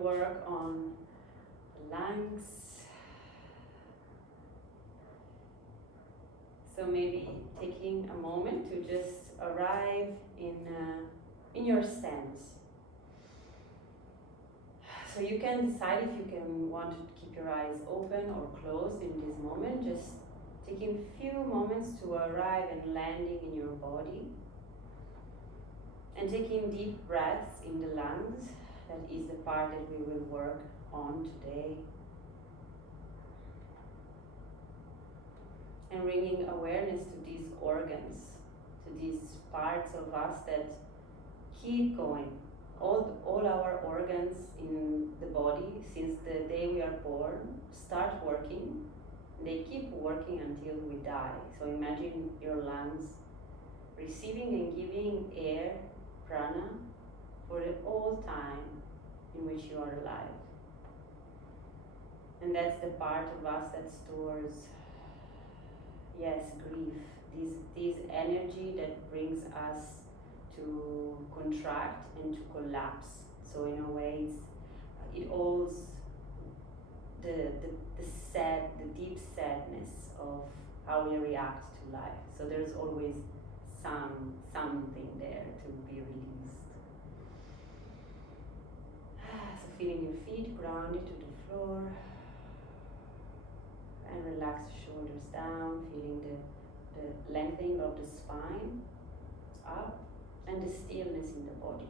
work on the lungs. So maybe taking a moment to just arrive in your stance. So you can decide if you want to keep your eyes open or closed in this moment, just taking a few moments to arrive and landing in your body. And taking deep breaths in the lungs, that is the part that we will work on today. And bringing awareness to these organs, to these parts of us that keep going. All our organs in the body, since the day we are born, start working. They keep working until we die. So imagine your lungs receiving and giving air, prana, for the whole time in which you are alive. And that's the part of us that stores, yes, grief, this energy that brings us to contract and to collapse. So in a way, it holds the deep sadness of how we react to life. So there's always something there to be released. So feeling your feet grounded to the floor, and relax the shoulders down, feeling the lengthening of the spine up, and the stillness in the body.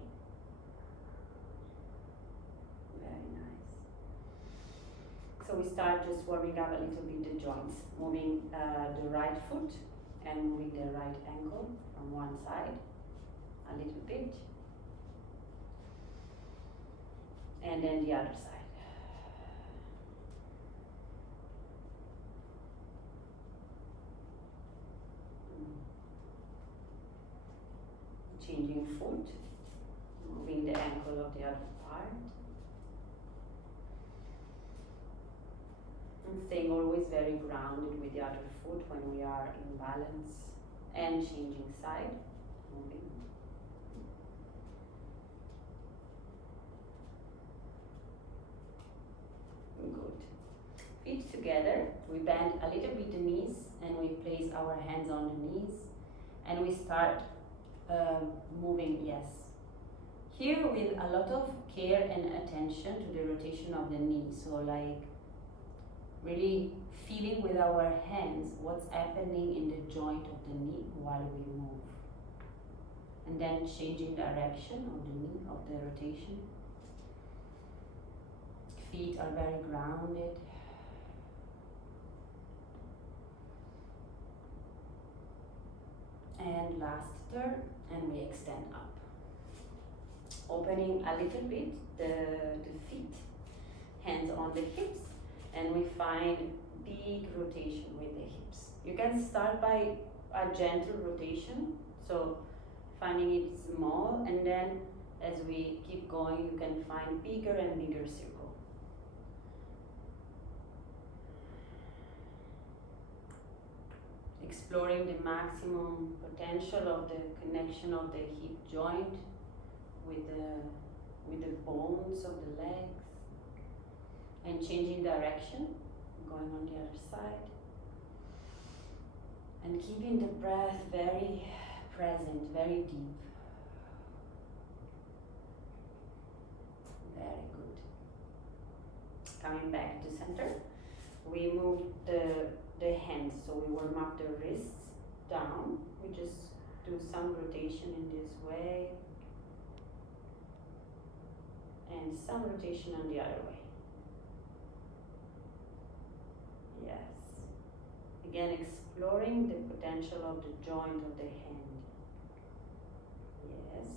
Very nice. So we start just warming up a little bit the joints, moving the right foot and moving the right ankle from one side a little bit, and then the other side. Changing foot, moving the ankle of the other part, and staying always very grounded with the other foot when we are in balance, and changing side, moving. Good. Feet together, we bend a little bit the knees and we place our hands on the knees and we start moving, yes. Here with a lot of care and attention to the rotation of the knee. So like really feeling with our hands what's happening in the joint of the knee while we move. And then changing direction of the knee, of the rotation. Feet are very grounded. And last turn, and we extend up. Opening a little bit the feet, hands on the hips, and we find big rotation with the hips. You can start by a gentle rotation, so finding it small, and then as we keep going, you can find bigger and bigger circle. Exploring the maximum potential of the connection of the hip joint with the bones of the legs, and changing direction, going on the other side, and keeping the breath very present, very deep. Very good. Coming back to center, we move the hands, so we warm up the wrists down. We just do some rotation in this way, and some rotation on the other way. Yes. Again, exploring the potential of the joint of the hand. Yes.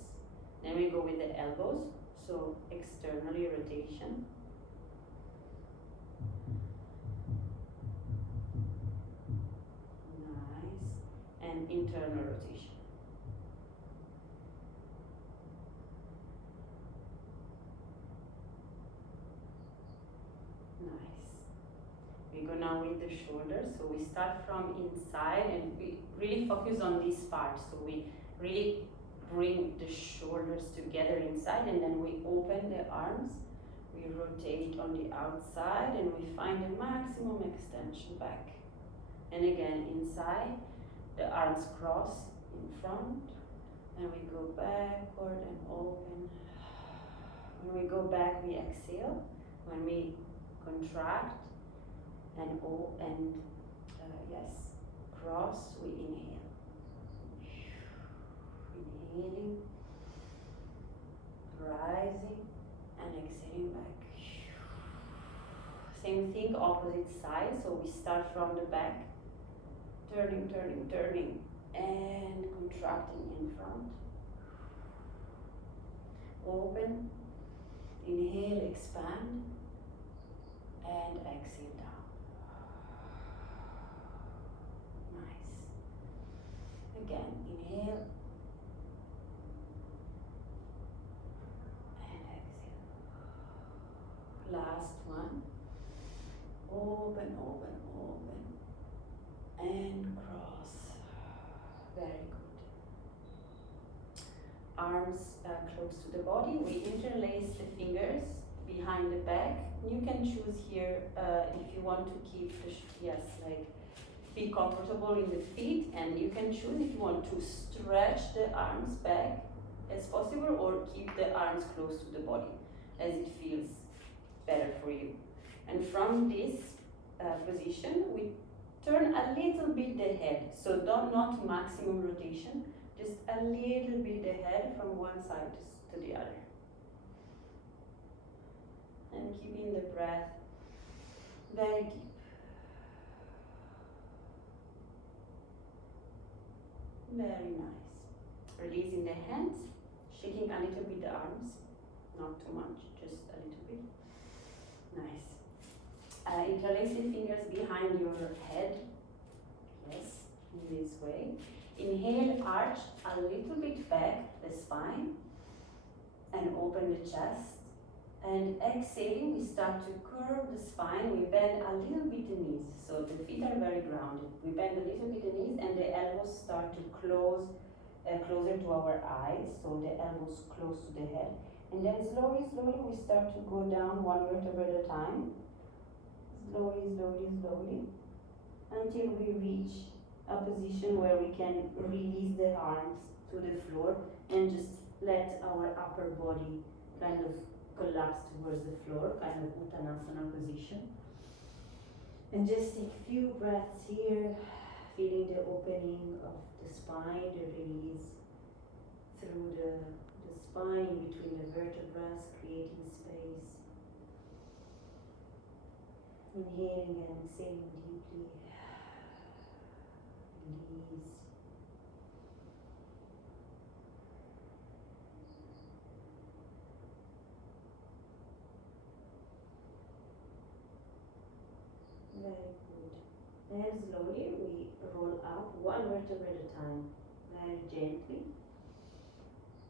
Then we go with the elbows, so externally rotation. And internal rotation. Nice. We go now with the shoulders. So we start from inside and we really focus on this part. So we really bring the shoulders together inside, and then we open the arms We rotate on the outside and we find a maximum extension back. And again, inside, the arms cross in front, and we go backward and open. When we go back, we exhale. When we contract and cross, we inhale. Inhaling, rising, and exhaling back. Same thing, opposite side. So we start from the back, turning, turning, turning, and contracting in front. Open, inhale, expand, and exhale down. Nice. Again, inhale, and exhale. Last one. Open, open, open, and cross. Very good. Arms close to the body. We interlace the fingers behind the back. You can choose here if you want to keep be comfortable in the feet, and you can choose if you want to stretch the arms back as possible or keep the arms close to the body as it feels better for you. And from this position, we turn a little bit the head, so not maximum rotation, just a little bit the head from one side to the other. And keeping the breath very deep. Very nice. Releasing the hands, shaking a little bit the arms, not too much, just a little bit. Nice. Interlace the fingers behind your head. Yes, in this way. Inhale, arch a little bit back the spine and open the chest. And exhaling, we start to curve the spine. We bend a little bit the knees, so the feet are very grounded. We bend a little bit the knees, and the elbows start to close closer to our eyes, so the elbows close to the head. And then slowly, we start to go down one vertebra at a time. Slowly, until we reach a position where we can release the arms to the floor and just let our upper body kind of collapse towards the floor, kind of Uttanasana position. And just take a few breaths here, feeling the opening of the spine, the release through the spine in between the vertebrae, creating space. Inhaling and exhaling deeply. Release. Very good. And slowly we roll up one vertebra at a time, very gently.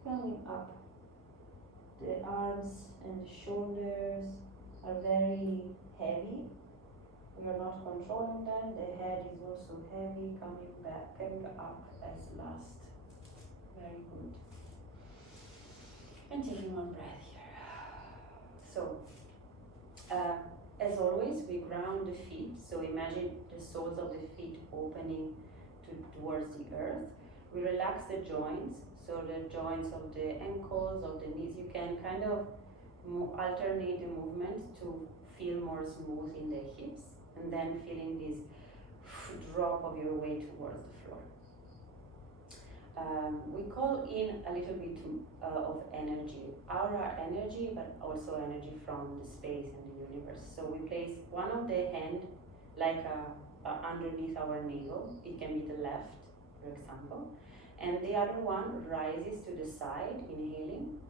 Coming up. The arms and the shoulders are very heavy. We are not controlling them. The head is also heavy, coming up as last. Very good. And taking one breath here. So, as always, we ground the feet. So imagine the soles of the feet opening towards the earth. We relax the joints. So the joints of the ankles, of the knees, you can kind of alternate the movements to feel more smooth in the hips, and then feeling this drop of your weight towards the floor. We call in a little bit of energy, aura energy, but also energy from the space and the universe. So we place one of the hand like underneath our navel. It can be the left, for example. And the other one rises to the side, inhaling.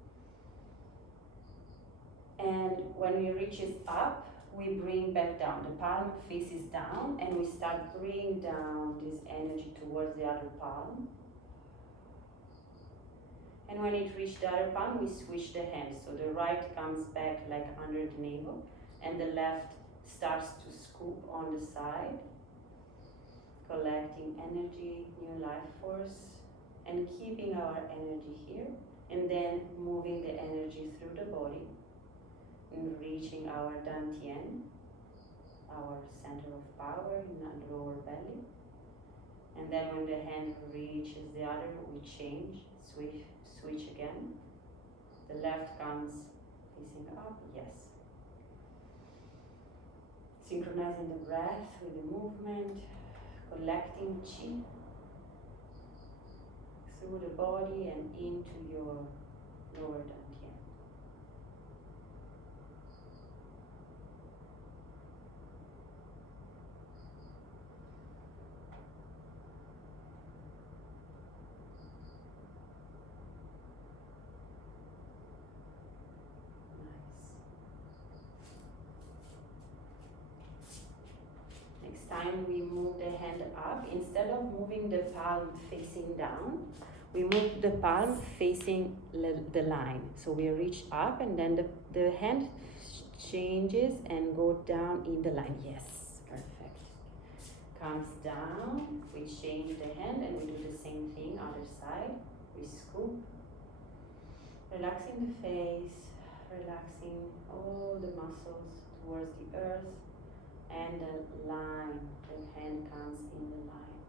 And when we reaches up, we bring back down. The palm faces down, and we start bringing down this energy towards the other palm. And when it reaches the other palm, we switch the hands. So the right comes back like under the navel, and the left starts to scoop on the side, collecting energy, new life force, and keeping our energy here, and then moving the energy through the body. in reaching our dantian, our center of power in the lower belly. And then when the hand reaches the other, we change, switch again. The left comes facing up, yes. Synchronizing the breath with the movement, collecting chi through the body and into your lower dantian. Next time we move the hand up, instead of moving the palm facing down, we move the palm facing the line. So we reach up and then the hand changes and go down in the line. Yes, perfect. Comes down, we change the hand and we do the same thing, other side. We scoop, relaxing the face, relaxing all the muscles towards the earth. And the line, the hand comes in the line.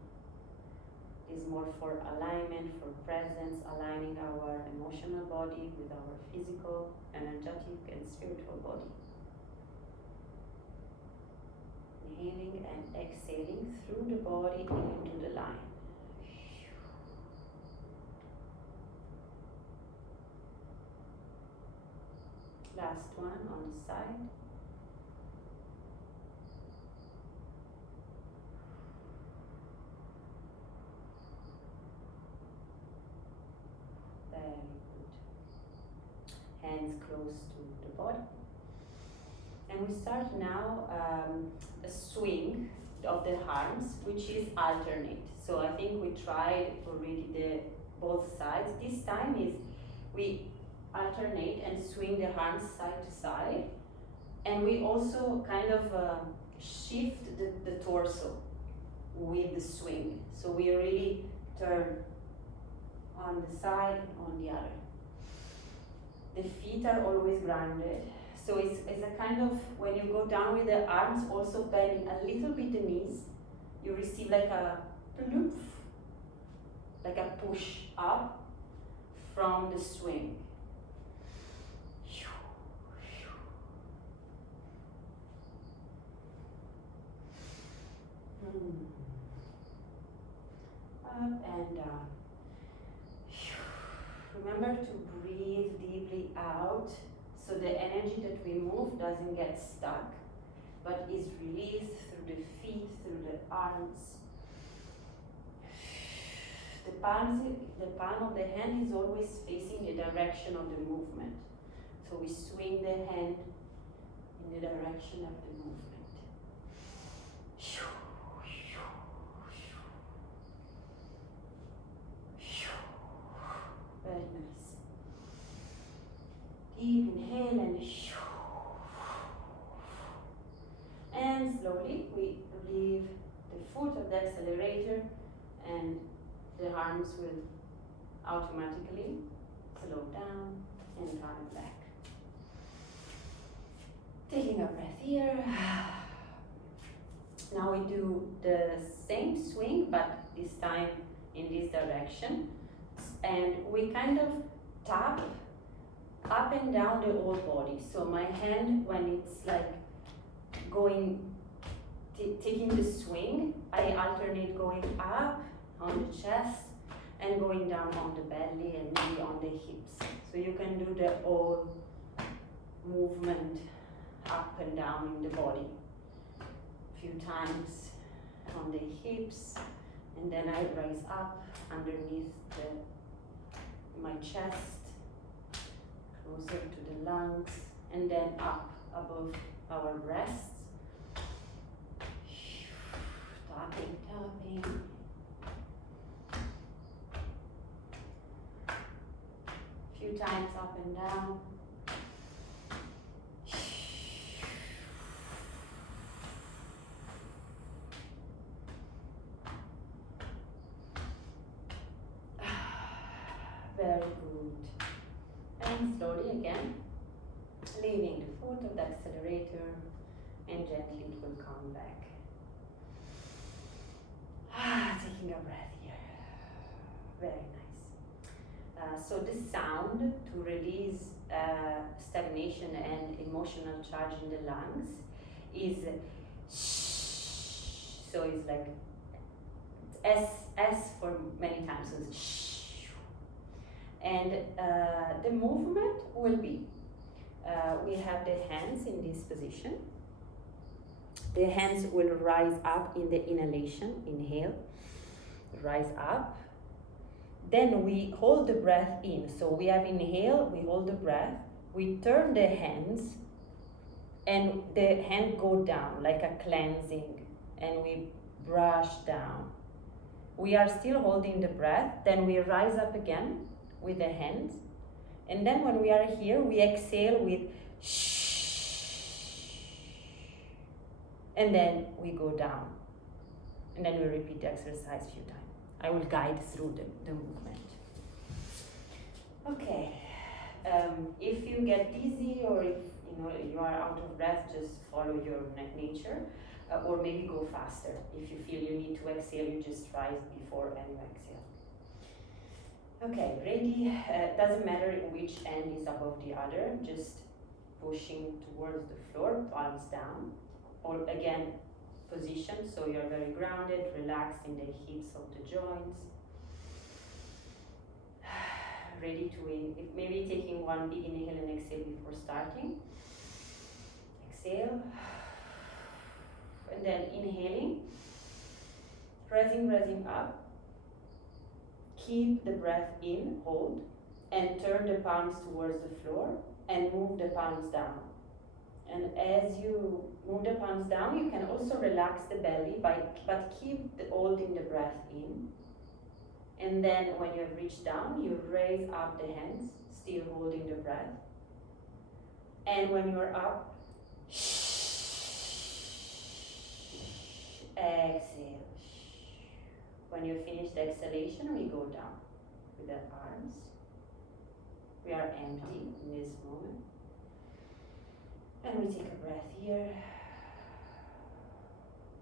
Is more for alignment, for presence, aligning our emotional body with our physical, energetic, and spiritual body. Inhaling and exhaling through the body into the line. Last one on the side. Very good. Hands close to the body. And we start now a swing of the arms, which is alternate. So I think we tried already both sides. This time is we alternate and swing the arms side to side. And we also kind of shift the torso with the swing. So we really turn on the side, on the other. The feet are always grounded. So it's a kind of, when you go down with the arms, also bending a little bit the knees, you receive like a ploof, like a push up from the swing. Up and down. Remember to breathe deeply out so the energy that we move doesn't get stuck, but is released through the feet, through the arms. The palm of the hand is always facing the direction of the movement. So we swing the hand in the direction of the movement. Very nice. Deep inhale and slowly we leave the foot of the accelerator and the arms will automatically slow down and come back. Taking a breath here. Now we do the same swing, but this time in this direction. And we kind of tap up and down the whole body. So my hand, when it's like going, taking the swing, I alternate going up on the chest and going down on the belly and maybe on the hips. So you can do the whole movement up and down in the body. A few times on the hips, and then I rise up underneath my chest, closer to the lungs, and then up above our breasts. Tapping. A few times up and down. Very good. And slowly again. Leaving the foot of the accelerator, and gently it will come back. Taking a breath here. Very nice. So this sound to release stagnation and emotional charge in the lungs is shh. So it's like S for many times. So it's shh. And the movement will be, we have the hands in this position. The hands will rise up in the inhalation, inhale, rise up. Then we hold the breath in. So we have inhale, we hold the breath, we turn the hands, and the hand go down like a cleansing, and we brush down. We are still holding the breath, then we rise up again with the hands, and then when we are here, we exhale with shh, and then we go down, and then we repeat the exercise a few times. I will guide through the movement. Okay, if you get dizzy or if you are out of breath, just follow your nature, or maybe go faster. If you feel you need to exhale, you just rise before and you exhale. Okay, ready? Doesn't matter which end is above the other, just pushing towards the floor, palms down, or again, position, so you're very grounded, relaxed in the hips of the joints. Ready to maybe taking one big inhale and exhale before starting. Exhale. And then inhaling, rising up. Keep the breath in, hold, and turn the palms towards the floor and move the palms down. And as you move the palms down, you can also relax the belly, but keep holding the breath in. And then when you have reached down, you raise up the hands, still holding the breath. And when you're up, exhale. When you finish the exhalation, we go down with the arms. We are empty in this moment. And we take a breath here.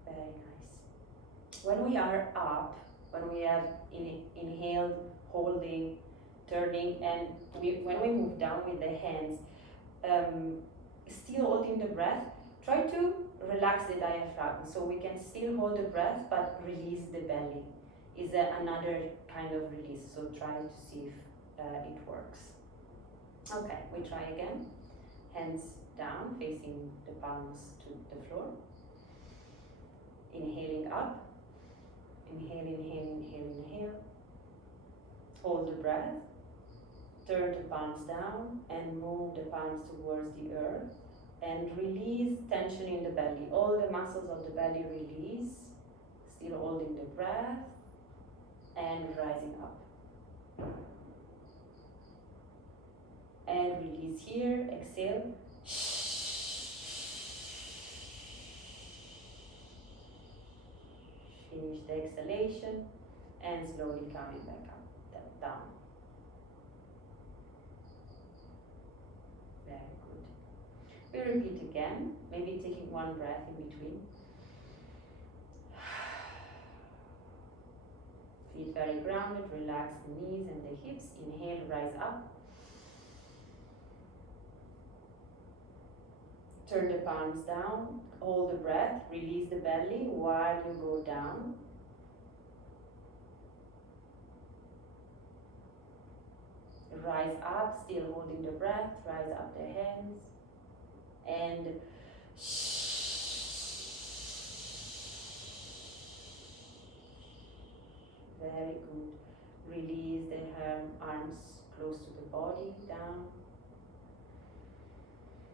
Very nice. When we are up, when we have inhaled, holding, turning, and when we move down with the hands, still holding the breath, try to relax the diaphragm so we can still hold the breath but release the belly. Is another kind of release, so try to see if it works. Okay, we try again. Hands down, facing the palms to the floor. Inhaling up. Inhale, inhale, inhale, inhale. Hold the breath. Turn the palms down and move the palms towards the earth. And release tension in the belly. All the muscles of the belly release. Still holding the breath. And rising up. And release here. Exhale. Finish the exhalation and slowly coming back up, down. Very good. We repeat again, maybe taking one breath in between. Feet very grounded, relax the knees and the hips. Inhale, rise up. Turn the palms down, hold the breath, release the belly while you go down. Rise up, still holding the breath, rise up the hands. And very good. Release the arms close to the body, down.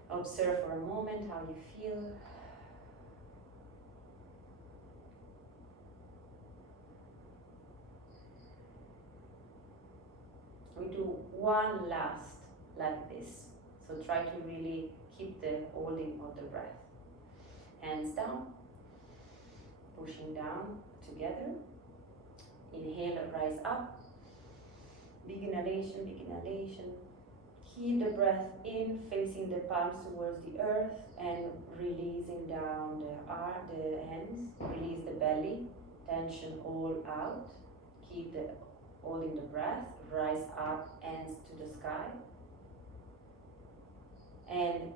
Observe for a moment how you feel. We do one last like this. So try to really keep the holding of the breath. Hands down, pushing down together. Inhale, rise up. Big inhalation, big inhalation. Keep the breath in, facing the palms towards the earth and releasing down the hands. Release the belly, tension all out. Keep holding the breath. Rise up, hands to the sky. And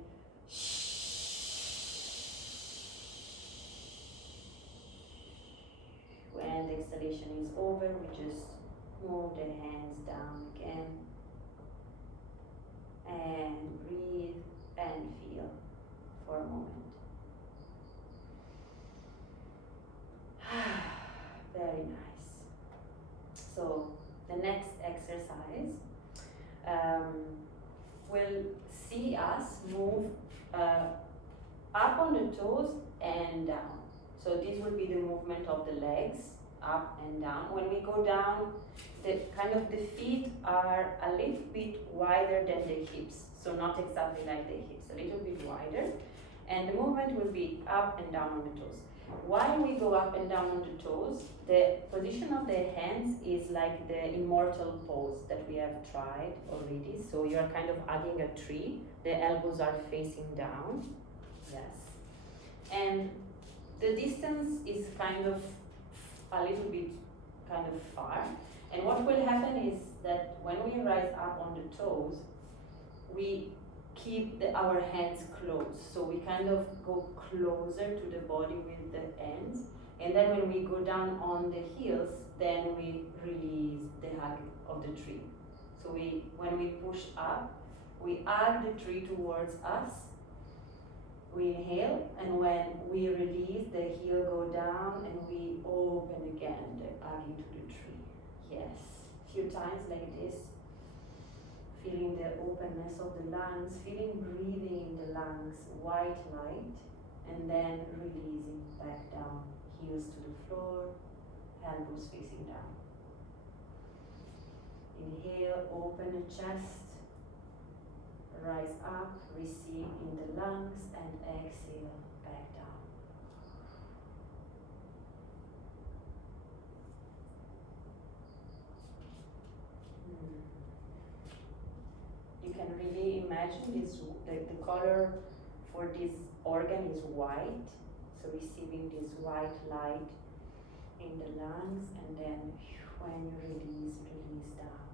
when the exhalation is over, we just move the hands down again. And breathe and feel for a moment. Very nice. So the next exercise will see us move up on the toes and down. So this will be the movement of the legs, up and down. When we go down, the feet are a little bit wider than the hips. So not exactly like the hips, a little bit wider. And the movement will be up and down on the toes. While we go up and down on the toes, the position of the hands is like the immortal pose that we have tried already. So you are kind of hugging a tree. The elbows are facing down. Yes. And the distance is kind of a little bit kind of far. And what will happen is that when we rise up on the toes, we keep our hands closed. So we kind of go closer to the body with the hands. And then when we go down on the heels, then we release the hug of the tree. So when we push up, we hug the tree towards us. We inhale, and when we release, the heel go down and we open again, the hugging to the tree. Yes, a few times like this. Feeling the openness of the lungs, feeling breathing in the lungs, white light, and then releasing back down, heels to the floor, elbows facing down. Inhale, open the chest, rise up, receive in the lungs, and exhale back down. You can really imagine this, the color for this organ is white, so receiving this white light in the lungs, and then when you release down.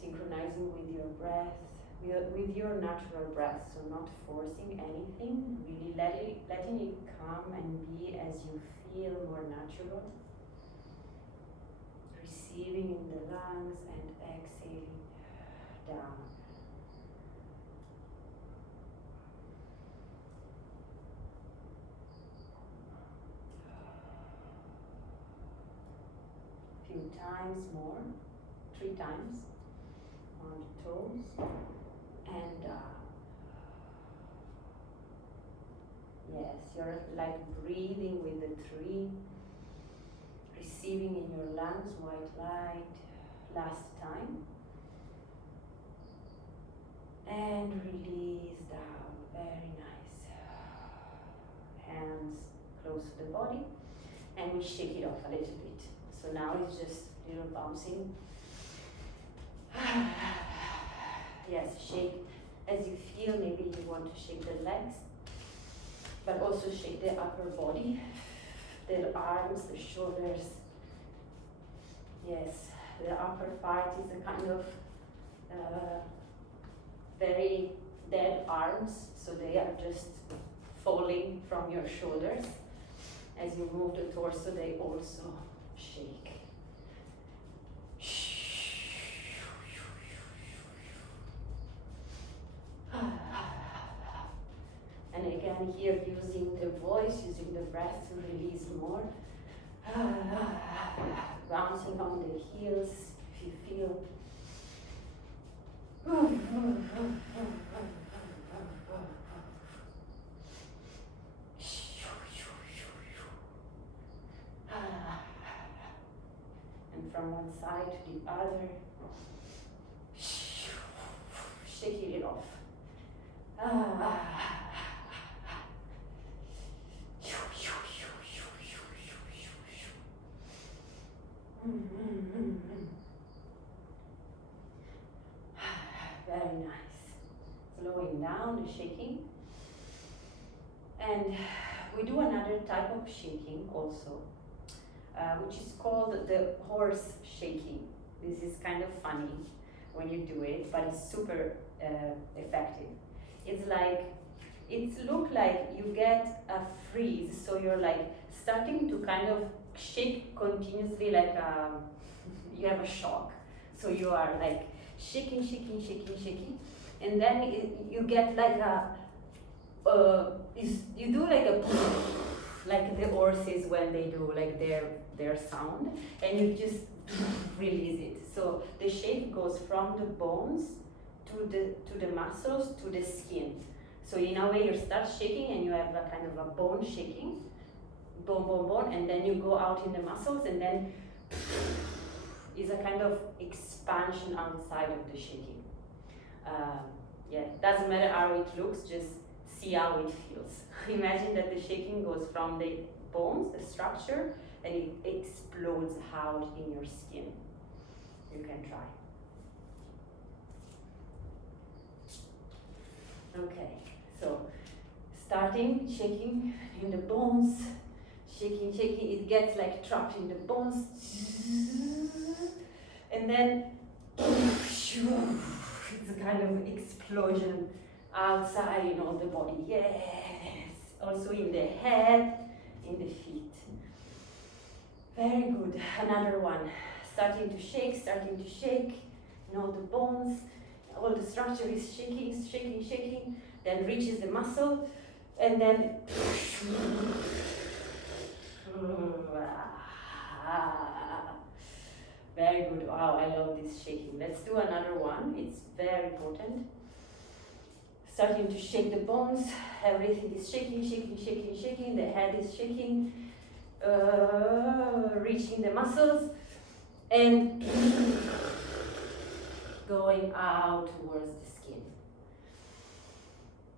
Synchronizing with your breath, with your natural breath, so not forcing anything, really letting it come and be as you feel more natural. Receiving in the lungs and exhaling down. Few times more, 3 times on the toes, and yes, you're like breathing with the tree. Receiving in your lungs, white light, last time. And release down, very nice. Hands close to the body, and we shake it off a little bit. So now it's just little bouncing. Yes, shake as you feel. Maybe you want to shake the legs, but also shake the upper body, the arms, the shoulders. Yes, the upper part is a kind of very dead arms, so they are just falling from your shoulders. As you move the torso, they also shake. And again, here using the voice, using the breath to release more. Bouncing on the heels if you feel. And from one side to the other, shaking it off. Very nice. Slowing down the shaking. And we do another type of shaking also, which is called the horse shaking. This is kind of funny when you do it, but it's super effective. It's like, look like you get a freeze, so you're like starting to kind of shake continuously, like you have a shock. So you are like shaking, shaking, shaking, shaking, and then you get like a you do like a like the horses when they do like their sound, and you just release it. So the shake goes from the bones to the muscles to the skin. So in a way you start shaking and you have a kind of a bone shaking, bone, and then you go out in the muscles, and then is a kind of expansion outside of the shaking. Yeah, doesn't matter how it looks, just see how it feels. Imagine that the shaking goes from the bones, the structure, and it explodes out in your skin. You can try. Okay, so starting shaking in the bones, shaking, it gets like trapped in the bones, and then it's a kind of explosion outside in all the body. Yes, also in the head, in the feet. Very good. Another one. Starting to shake. In all the bones, all the structure is shaking. Then reaches the muscle, and then very good. Wow, I love this shaking. Let's do another one. It's very important. Starting to shake the bones, everything is shaking. The head is shaking, reaching the muscles, and going out towards the skin.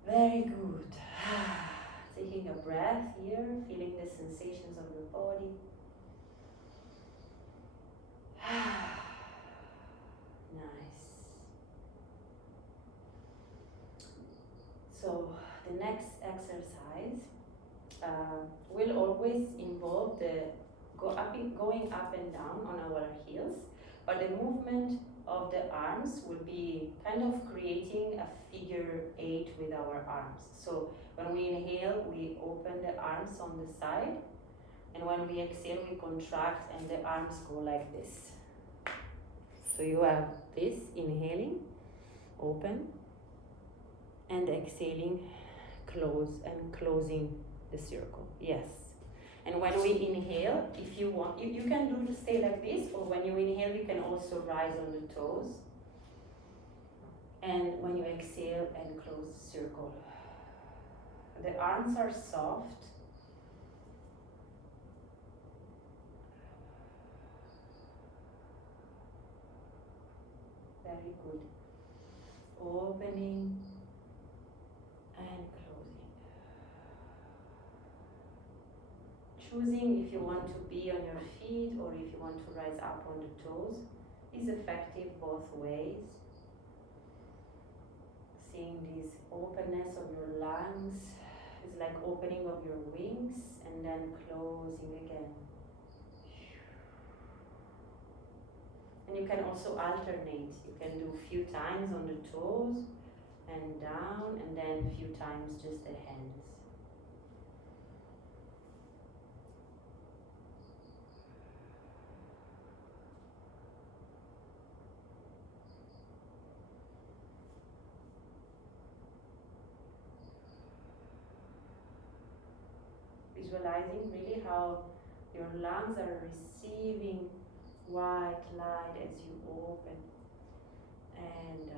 Very good. Taking a breath here, feeling the sensations of the body. Nice. So the next exercise will always involve the going up and down on our heels, but the movement of the arms will be kind of creating a figure 8 with our arms. So when we inhale, we open the arms on the side, and when we exhale, we contract and the arms go like this. So you have this, inhaling, open, and exhaling, close, and closing the circle. Yes. And when we inhale, if you want, you can do to stay like this, or when you inhale, you can also rise on the toes. And when you exhale and close the circle. The arms are soft. Very good. Opening and closing. Choosing if you want to be on your feet or if you want to rise up on the toes is effective both ways. Seeing this openness of your lungs is like opening of your wings and then closing again. And you can also alternate. You can do a few times on the toes and down, and then a few times just the hands. Visualizing really how your lungs are receiving white light as you open and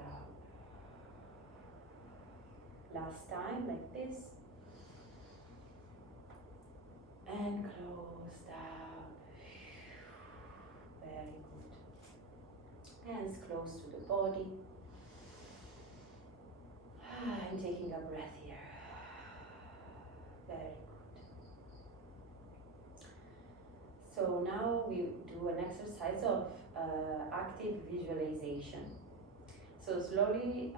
last time like this, and close down. Very good. Hands close to the body. And taking a breath here. Very good. So now we do an exercise of active visualization. So slowly,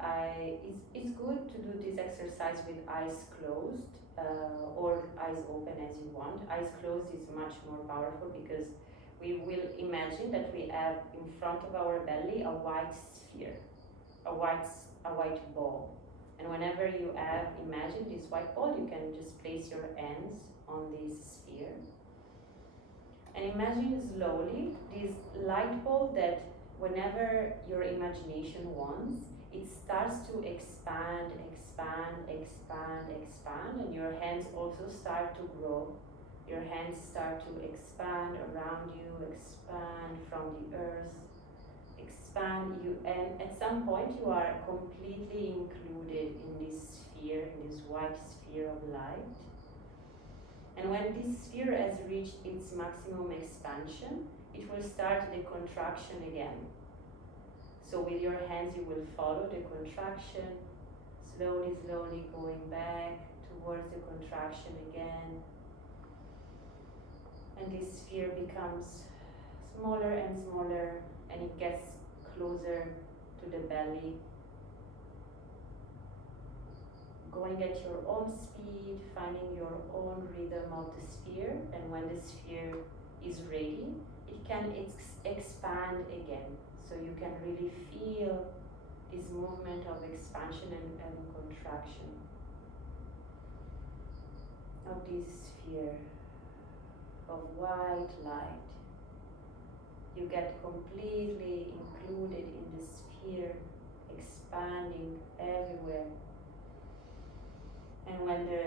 it's good to do this exercise with eyes closed or eyes open as you want. Eyes closed is much more powerful because we will imagine that we have in front of our belly a white sphere, a white ball. And whenever you have imagined this white ball, you can just place your hands on this sphere. And imagine slowly this light bulb that whenever your imagination wants, it starts to expand, and your hands also start to grow. Your hands start to expand around you, expand from the earth, expand you, and at some point you are completely included in this sphere, in this white sphere of light. And when this sphere has reached its maximum expansion, it will start the contraction again. So with your hands you will follow the contraction, slowly going back towards the contraction again. And this sphere becomes smaller and smaller, and it gets closer to the belly, going at your own speed, finding your own rhythm of the sphere, and when the sphere is ready, it can expand again. So you can really feel this movement of expansion and contraction of this sphere of white light. You get completely included in the sphere, expanding everywhere. And when the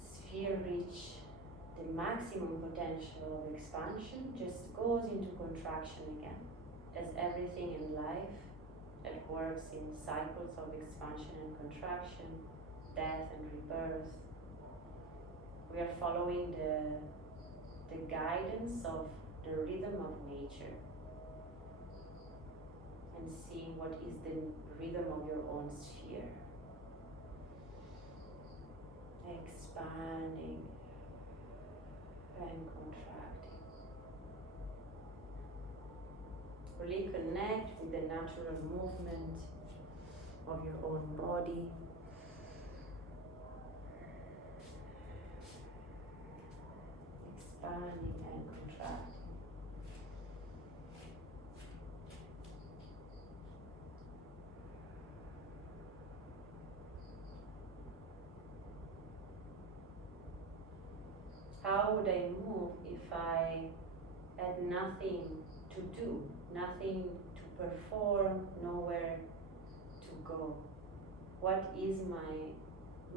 sphere reaches the maximum potential of expansion, just goes into contraction again. As everything in life that works in cycles of expansion and contraction, death and rebirth, we are following the guidance of the rhythm of nature and seeing what is the rhythm of your own sphere. Expanding and contracting. Really connect with the natural movement of your own body. Expanding and contracting. How would I move if I had nothing to do, nothing to perform, nowhere to go? What is my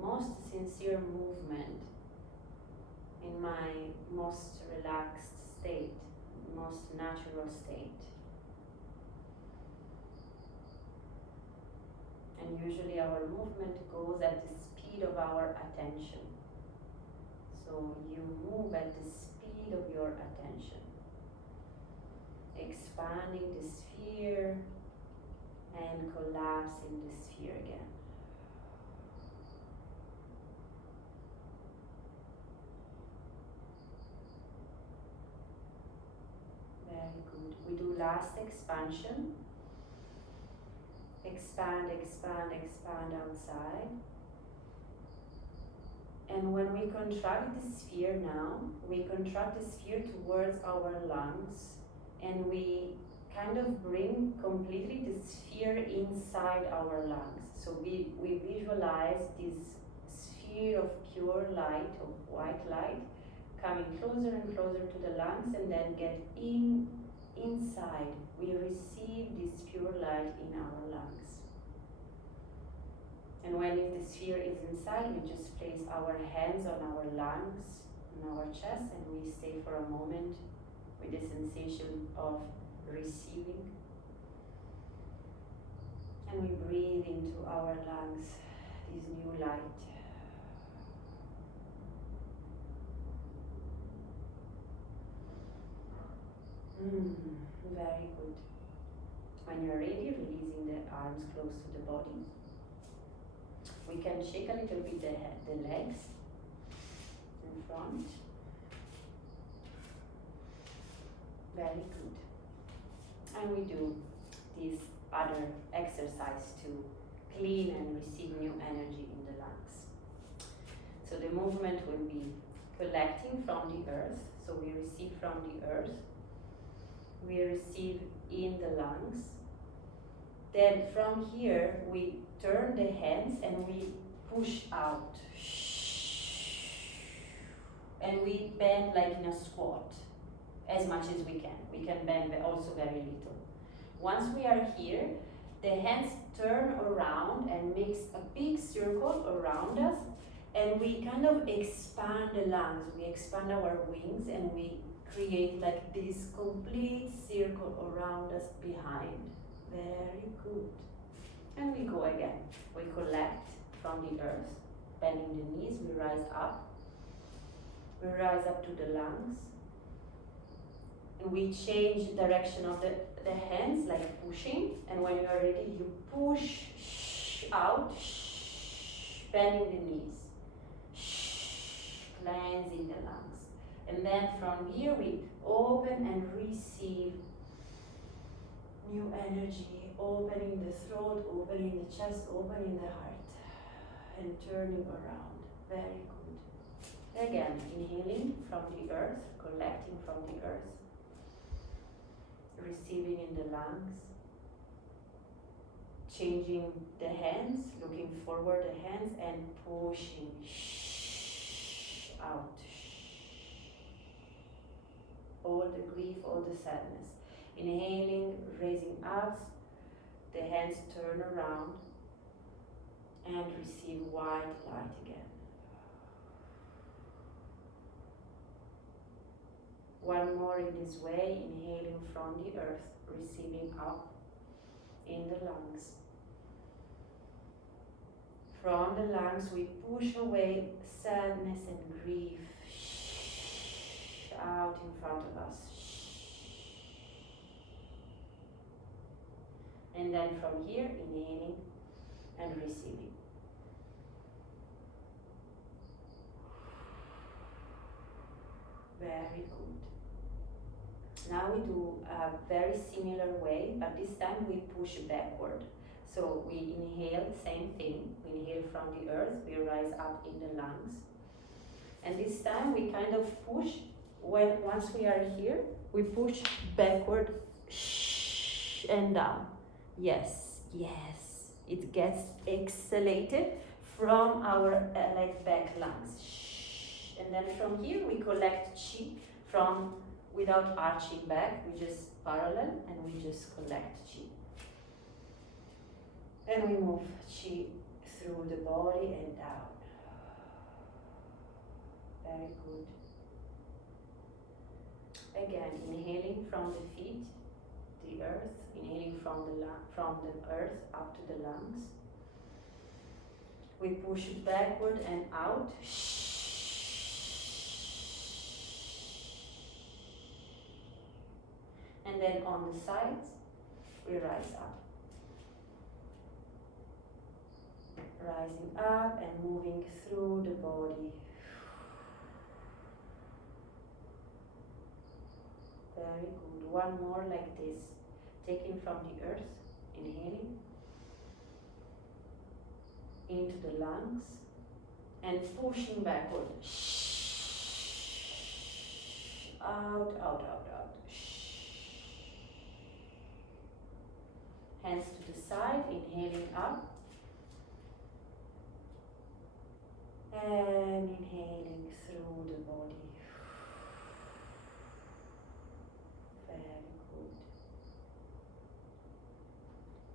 most sincere movement in my most relaxed state, most natural state? And usually our movement goes at the speed of our attention. So you move at the speed of your attention, expanding the sphere and collapsing the sphere again. Very good. We do last expansion. Expand, expand, expand outside. And when we contract the sphere now, we contract the sphere towards our lungs, and we kind of bring completely the sphere inside our lungs. So we visualize this sphere of pure light, of white light, coming closer and closer to the lungs, and then get inside. We receive this pure light in our lungs. And when if the sphere is inside, we just place our hands on our lungs, on our chest, and we stay for a moment with the sensation of receiving. And we breathe into our lungs this new light. Very good. When you're ready, releasing the arms close to the body. We can shake a little bit the legs in front. Very good. And we do this other exercise tries to clean and receive new energy in the lungs. So the movement will be collecting from the earth. So we receive from the earth, we receive in the lungs. Then from here we turn the hands and we push out. And we bend like in a squat as much as we can. We can bend also very little. Once we are here, the hands turn around and makes a big circle around us, and we kind of expand the lungs. We expand our wings and we create like this complete circle around us behind. Very good. And we go again. We collect from the earth, bending the knees, we rise up. We rise up to the lungs. And we change direction of the hands, like pushing. And when you are ready, you push out, bending the knees, cleansing the lungs. And then from here we open and receive new energy, opening the throat, opening the chest, opening the heart, and turning around. Very good. Again, inhaling from the earth, collecting from the earth, receiving in the lungs, changing the hands, looking forward the hands, and pushing out. All the grief, all the sadness. Inhaling, raising up, the hands turn around and receive white light again. One more in this way, inhaling from the earth, receiving up in the lungs. From the lungs we push away sadness and grief out in front of us. And then from here, inhaling and receiving. Very good. Now we do a very similar way, but this time we push backward. So we inhale, same thing. We inhale from the earth, we rise up in the lungs. And this time we kind of push, once we are here, we push backward and down. Yes, yes. It gets exhalated from our like back lungs. And then from here we collect chi from without arching back, we just parallel and we just collect chi. And we move chi through the body and down. Very good. Again, inhaling from the feet, the earth, inhaling from the earth up to the lungs. We push it backward and out. And then on the sides, we rise up. Rising up and moving through the body. Very good. One more like this. Taking from the earth, inhaling into the lungs and pushing backward. Out, out, out, out. Hands to the side, inhaling up. And inhaling through the body. Very good.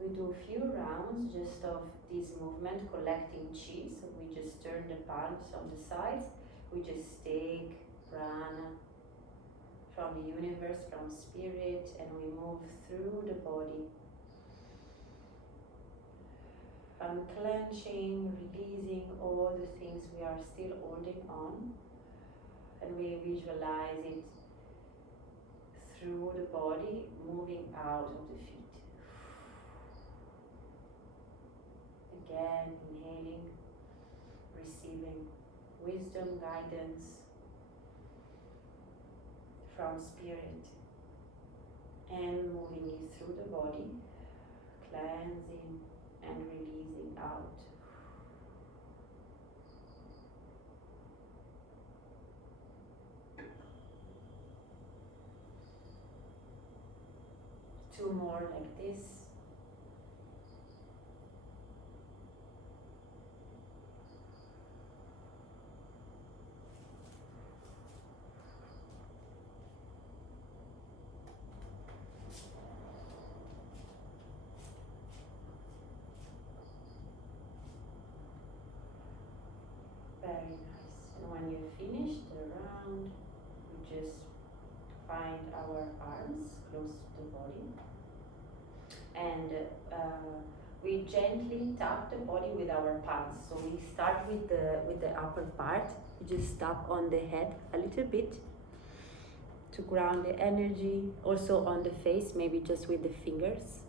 We do a few rounds just of this movement, collecting chi. So we just turn the palms on the sides. We just take prana from the universe, from spirit, and we move through the body. Unclenching, releasing all the things we are still holding on, and we visualize it through the body, moving out of the feet. Again, inhaling, receiving wisdom, guidance from spirit, and moving it through the body, cleansing and releasing out. Two more like this. Very nice. And when you finish the round, we just find our arms close to the body. And we gently tap the body with our palms. So we start with the upper part. We just tap on the head a little bit to ground the energy. Also on the face, maybe just with the fingers.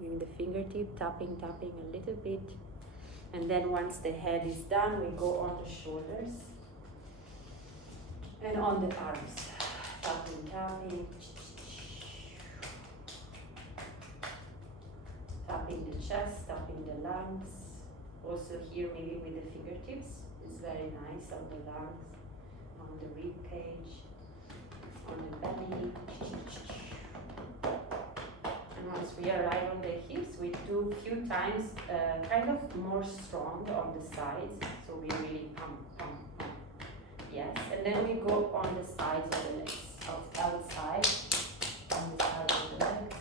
With the fingertip, tapping a little bit. And then once the head is done, we go on the shoulders and on the arms. Tapping. Tapping the chest, tapping the lungs. Also here maybe with the fingertips. It's very nice on the lungs, on the rib cage, on the belly. And once we arrive on the hips, we do a few times kind of more strong on the sides. So we really pump. Yes, and then we go on the sides of the legs, outside, on the sides of the legs.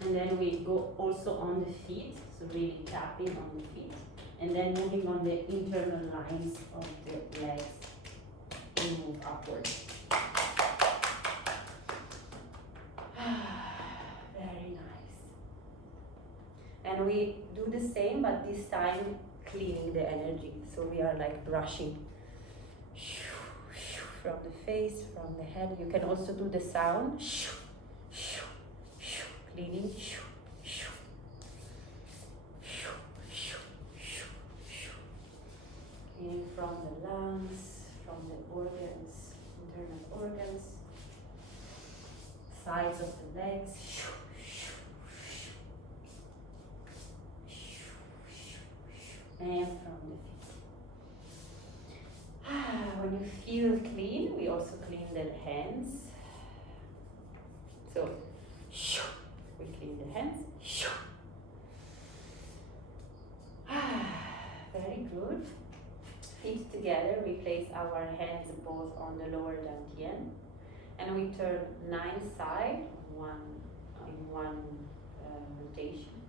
And then we go also on the feet, so really tapping on the feet. And then moving on the internal lines of the legs, we move upwards. Very nice. And we do the same, but this time cleaning the energy. So we are like brushing from the face, from the head. You can also do the sound, cleaning. Cleaning from the lungs, from the organs, internal organs, sides of the legs. And from the feet. When you feel clean, we also clean the hands. So, we clean the hands. Very good. Feet together, we place our hands both on the lower dantian. And we turn 9 sides in one rotation.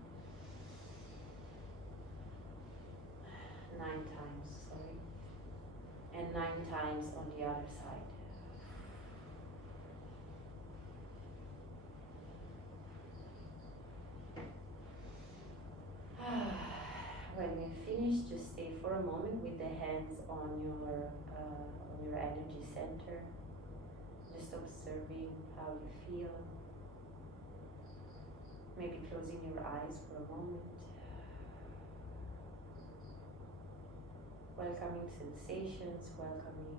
9 times, sorry. And 9 times on the other side. When you finish, just stay for a moment with the hands on your energy center. Just observing how you feel. Maybe closing your eyes for a moment. Welcoming sensations, welcoming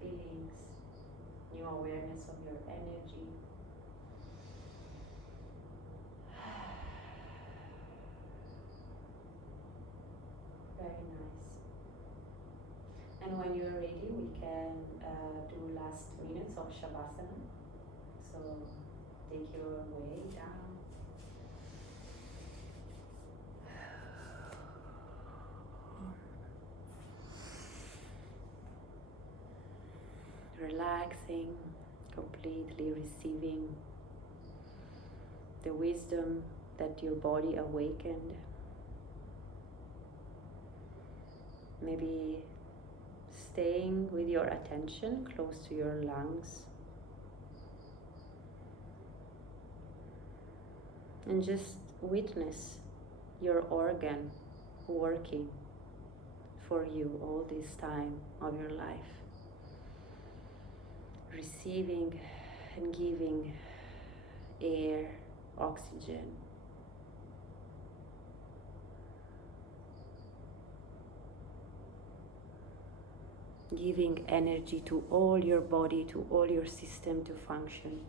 feelings, new awareness of your energy. Very nice. And when you're ready, we can do last minutes of Shavasana. So take your way down. Relaxing, completely receiving the wisdom that your body awakened. Maybe staying with your attention close to your lungs. And just witness your organ working for you all this time of your life. Receiving and giving air, oxygen. Giving energy to all your body, to all your system to function.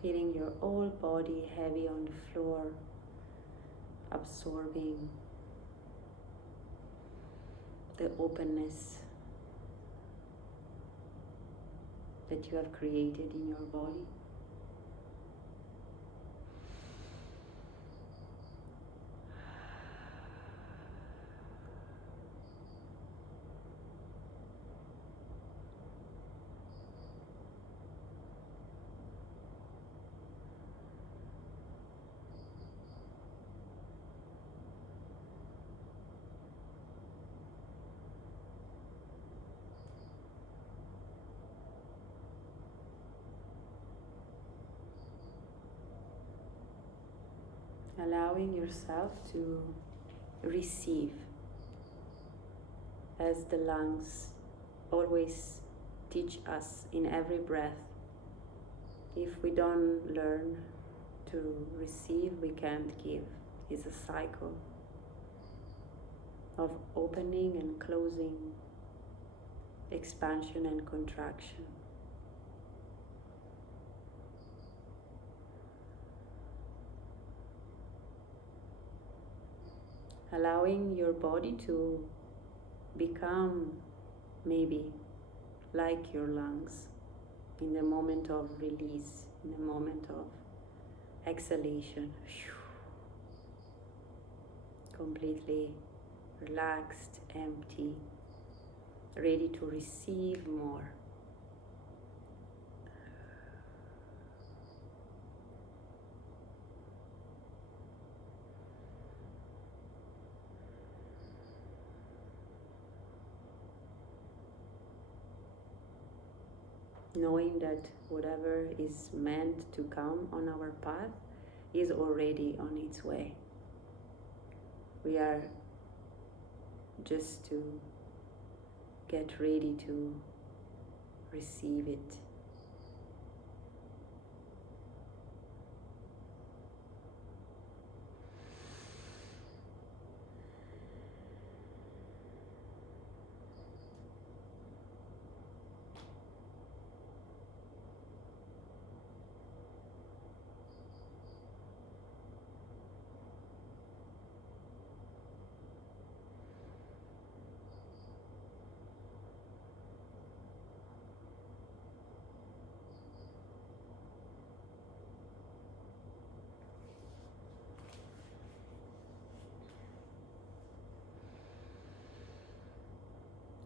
feeling your whole body heavy on the floor, absorbing the openness that you have created in your body. Allowing yourself to receive, as the lungs always teach us in every breath. If we don't learn to receive, we can't give. It's a cycle of opening and closing, expansion and contraction. Allowing your body to become maybe like your lungs in the moment of release, in the moment of exhalation. Completely relaxed, empty, ready to receive more. Knowing that whatever is meant to come on our path is already on its way. We are just to get ready to receive it.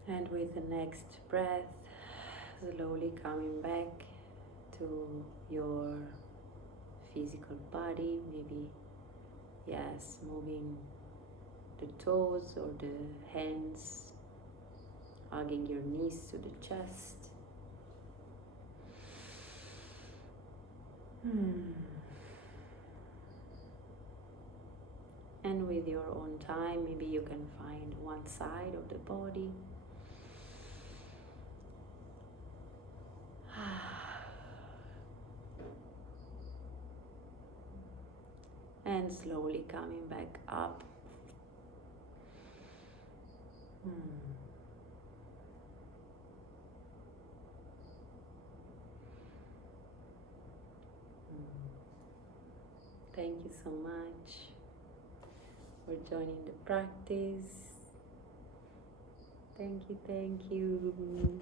And with the next breath, slowly coming back to your physical body, maybe, yes, moving the toes or the hands, hugging your knees to the chest. And with your own time, maybe you can find one side of the body. And slowly coming back up. Thank you so much for joining the practice. Thank you, thank you.